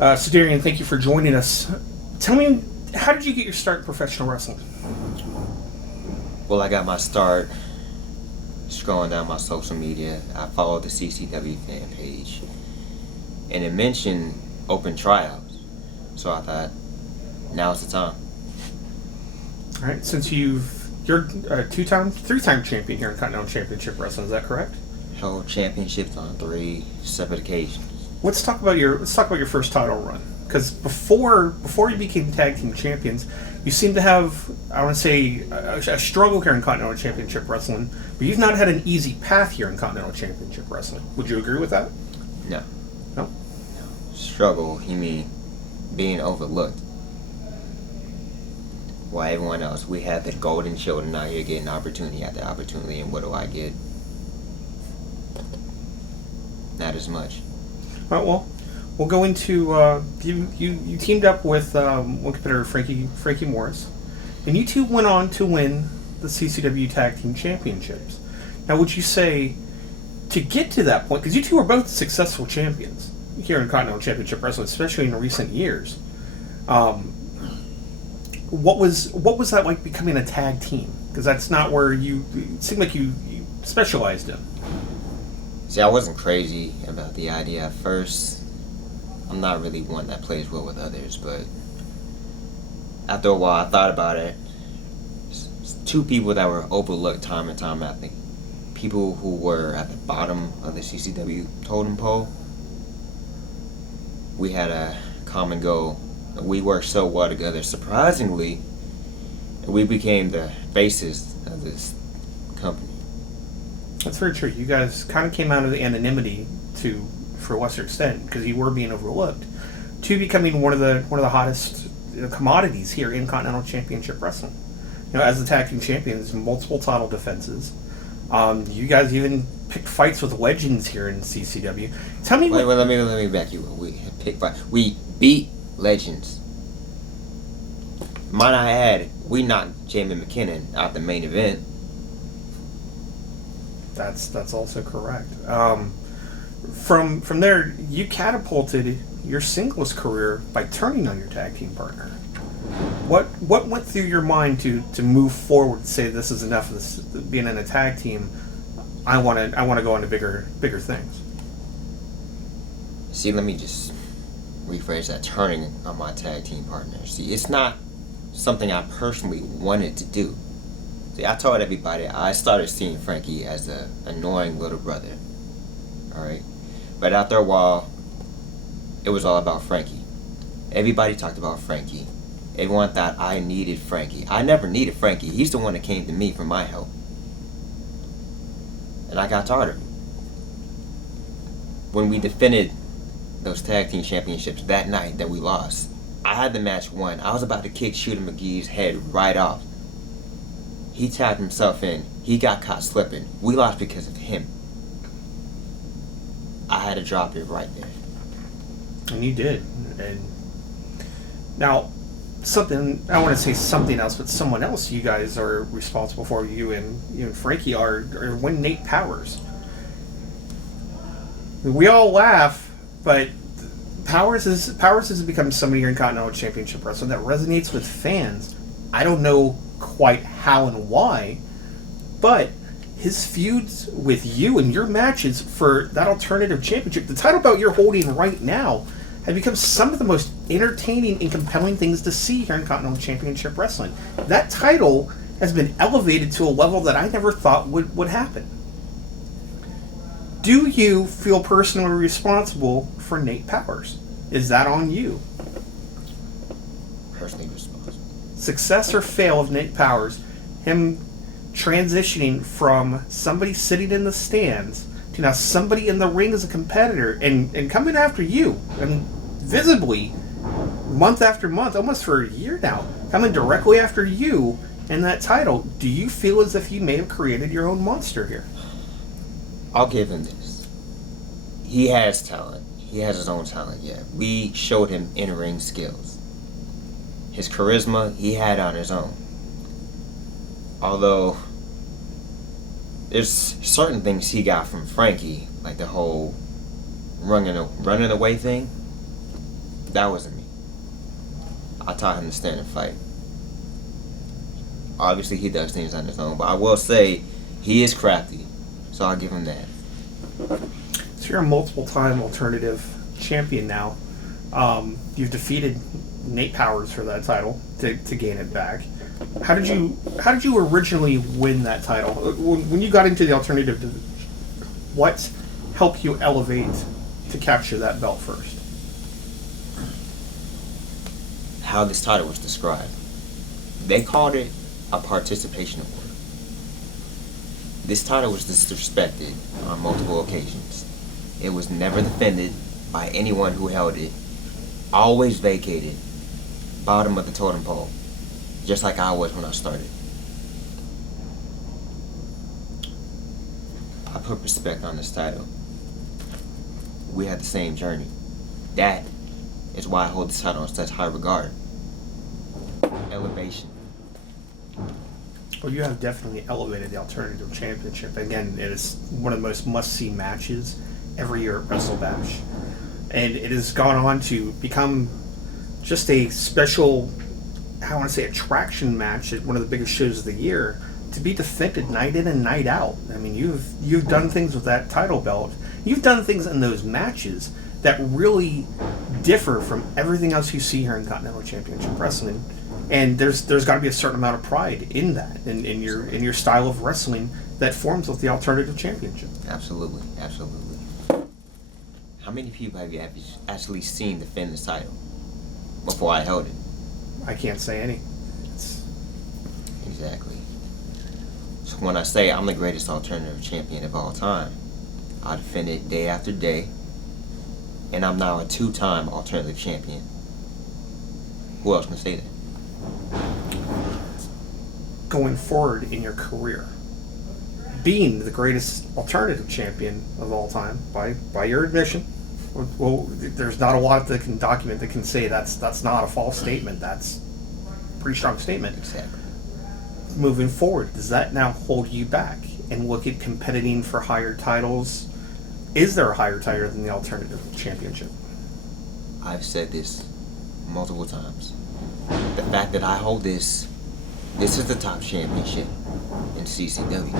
So Darian, thank you for joining us. Tell me, how did you get your start in professional wrestling? Well, I got my start scrolling down my social media. I followed the CCW fan page, and it mentioned open tryouts. So I thought, now's the time. All right, since you're a two-time, three-time champion here in Continental Championship Wrestling, is that correct? Held championships on 3 separate occasions. Let's talk about your first title run. Because before you became tag team champions, you seem to have, I want to say, a struggle here in Continental Championship Wrestling, but you've not had an easy path here in Continental Championship Wrestling. Would you agree with that? No. No. Struggle, you mean being overlooked. While everyone else, we had the golden children out here getting opportunity after opportunity, and what do I get? Not as much. All right, well, we'll go into you teamed up with one competitor, Frankie Morris, and you two went on to win the CCW Tag Team Championships. Now, would you say to get to that point, because you two are both successful champions here in Continental Championship Wrestling, especially in recent years, what was that like becoming a tag team? Because that's not where it seemed like you specialized in. See, I wasn't crazy about the idea at first. I'm not really one that plays well with others, but after a while, I thought about it. Two people that were overlooked time and time after. People who were at the bottom of the CCW totem pole. We had a common goal. We worked so well together. Surprisingly, we became the faces of this company. That's very true. You guys kind of came out of the anonymity for a lesser extent, because you were being overlooked, to becoming one of the hottest commodities here in Continental Championship Wrestling. As the tag team champions, multiple title defenses. You guys even picked fights with legends here in CCW. Tell me Wait, let me back you up. We beat legends. Might I add, we knocked Jamie McKinnon out the main event. That's also correct. From there, you catapulted your singles career by turning on your tag team partner. What went through your mind to move forward and say this is enough of this being in a tag team? I want to go into bigger things. See, let me just rephrase that. Turning on my tag team partner. See, it's not something I personally wanted to do. See, I told everybody I started seeing Frankie as an annoying little brother. Alright? But after a while, it was all about Frankie. Everybody talked about Frankie. Everyone thought I needed Frankie. I never needed Frankie. He's the one that came to me for my help. And I got tired of him. When we defended those tag team championships that night that we lost, I had the match won. I was about to kick Shooter McGee's head right off. He tapped himself in. He got caught slipping. We lost because of him. I had to drop it right there. And you did. And now, I want to say something else, but someone else you guys are responsible for, you and Frankie, are when Nate Powers. We all laugh, but Powers has become somebody here in Continental Championship Wrestling that resonates with fans. I don't know quite how and why, but his feuds with you and your matches for that alternative championship, the title belt you're holding right now, have become some of the most entertaining and compelling things to see here in Continental Championship Wrestling. That title has been elevated to a level that I never thought would happen. Do you feel personally responsible for Nate Powers? Is that on you? Personally responsible. Success or fail of Nate Powers, him transitioning from somebody sitting in the stands to now somebody in the ring as a competitor and coming after you, and visibly, month after month, almost for a year now, coming directly after you and that title. Do you feel as if you may have created your own monster here? I'll give him this. He has talent. He has his own talent, yeah. We showed him in-ring skills. His charisma, he had on his own. Although, there's certain things he got from Frankie, like the whole running away thing. That wasn't me. I taught him to stand and fight. Obviously, he does things on his own, but I will say he is crafty, so I'll give him that. So you're a multiple-time alternative champion now. You've defeated Nate Powers for that title to gain it back. How did you originally win that title? When you got into the alternative, what helped you elevate to capture that belt first? How this title was described. They called it a participation award. This title was disrespected on multiple occasions. It was never defended by anyone who held it. Always vacated. Bottom of the totem pole. Just like I was when I started. I put respect on this title. We had the same journey. That is why I hold this title in such high regard. Elevation. Well, you have definitely elevated the Alternative Championship. Again, it is one of the most must-see matches every year at WrestleBash. And it has gone on to become just a special, I want to say, attraction match at one of the biggest shows of the year, to be defended night in and night out. I mean, you've done things with that title belt. You've done things in those matches that really differ from everything else you see here in Continental Championship Wrestling. And there's got to be a certain amount of pride in that, in your style of wrestling that forms with the Alternative Championship. Absolutely, absolutely. How many people have you actually seen defend this title before I held it? I can't say any. Exactly. So when I say I'm the greatest alternative champion of all time, I defend it day after day, and I'm now a 2-time alternative champion. Who else can say that? Going forward in your career, being the greatest alternative champion of all time, by your admission, well, there's not a lot that can document that can say that's not a false statement. That's a pretty strong statement. Exactly. Moving forward, does that now hold you back and look at competing for higher titles? Is there a higher title than the Alternative Championship? I've said this multiple times. The fact that I hold this is the top championship in CCW.